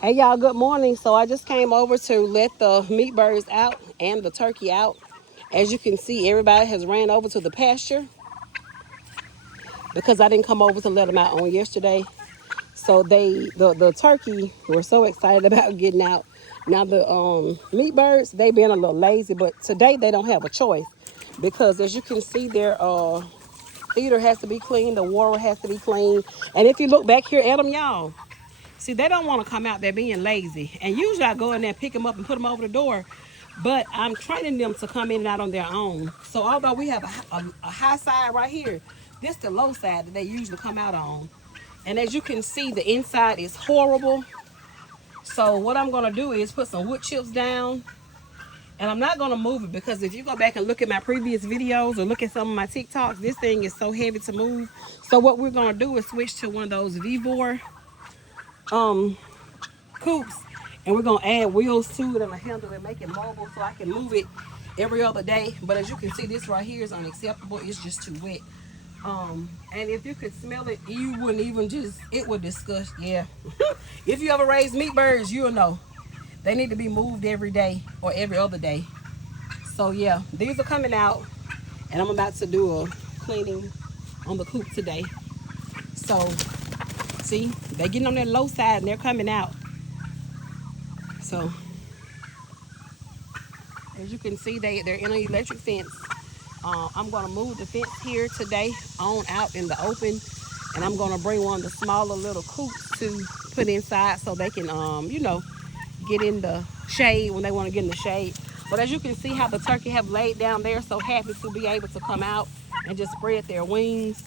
Hey y'all, good morning. So I just came over to let the meat birds out and the turkey out. As you can see, everybody has ran over to the pasture because I didn't come over to let them out on yesterday. So the turkey were so excited about getting out. Now the meat birds, they been a little lazy, but today they don't have a choice because as you can see, their feeder has to be clean, the water has to be clean. And if you look back here at them, y'all, see, they don't want to come out there being lazy. And usually I go in there and pick them up and put them over the door. But I'm training them to come in and out on their own. So although we have a high side right here, this the low side that they usually come out on. And as you can see, the inside is horrible. So what I'm going to do is put some wood chips down. And I'm not going to move it because if you go back and look at my previous videos or look at some of my TikToks, this thing is so heavy to move. So what we're going to do is switch to one of those Vivor coops, and we're gonna add wheels to it and a handle and make it mobile so I can move it every other day. But as you can see, this right here is unacceptable. It's just too wet. And if you could smell it, you wouldn't even just, it would disgust. Yeah. If you ever raise meat birds, you'll know they need to be moved every day or every other day. So yeah, these are coming out, and I'm about to do a cleaning on the coop today. So see, they're getting on that low side and they're coming out. So as you can see, they're in an electric fence. I'm going to move the fence here today on out in the open. And I'm going to bring one of the smaller little coops to put inside so they can, get in the shade when they want to get in the shade. But as you can see how the turkey have laid down there, so happy to be able to come out and just spread their wings.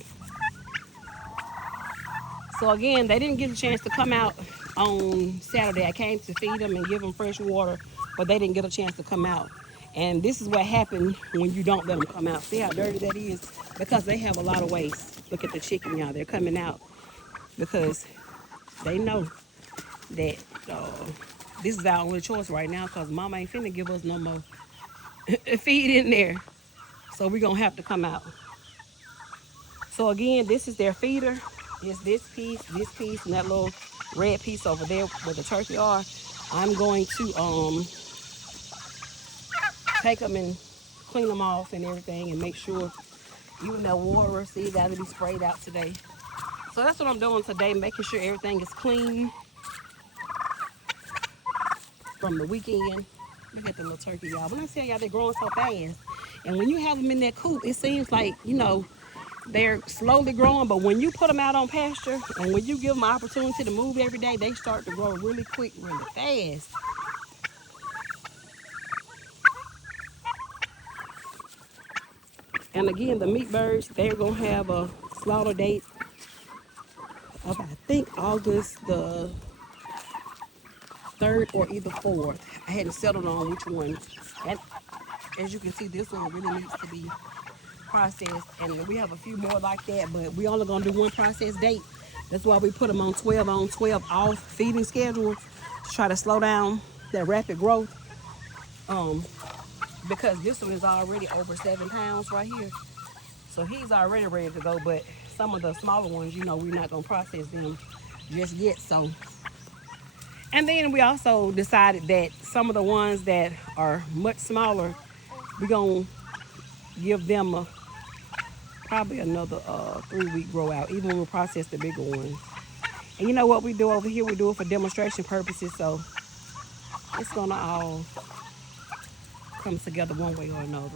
So again, they didn't get a chance to come out on Saturday. I came to feed them and give them fresh water, but they didn't get a chance to come out. And this is what happened when you don't let them come out. See how dirty that is? Because they have a lot of waste. Look at the chicken, y'all. They're coming out because they know that this is our only choice right now because mama ain't finna give us no more feed in there. So we're going to have to come out. So again, this is their feeder. It's this piece, and that little red piece over there where the turkey are. I'm going to take them and clean them off and everything and make sure even that water, see, got to be sprayed out today. So that's what I'm doing today, making sure everything is clean from the weekend. Look at the little turkey, y'all. When I tell y'all they're growing so fast, and when you have them in that coop, it seems like, they're slowly growing, but when you put them out on pasture and when you give them an opportunity to move every day, they start to grow really quick, really fast. And again, the meat birds, they're going to have a slaughter date of, I think, August the 3rd or either 4th. I hadn't settled on which one. And as you can see, this one really needs to be processed. And we have a few more like that, but we only going to do one process date. That's why we put them on 12 on, 12 off feeding schedule to try to slow down that rapid growth. Because this one is already over 7 pounds right here. So he's already ready to go, but some of the smaller ones, we're not gonna process them just yet. So, and then we also decided that some of the ones that are much smaller, we're gonna give them probably another 3-week grow out, even when we process the bigger ones. And you know what we do over here? We do it for demonstration purposes, so it's gonna all come together one way or another.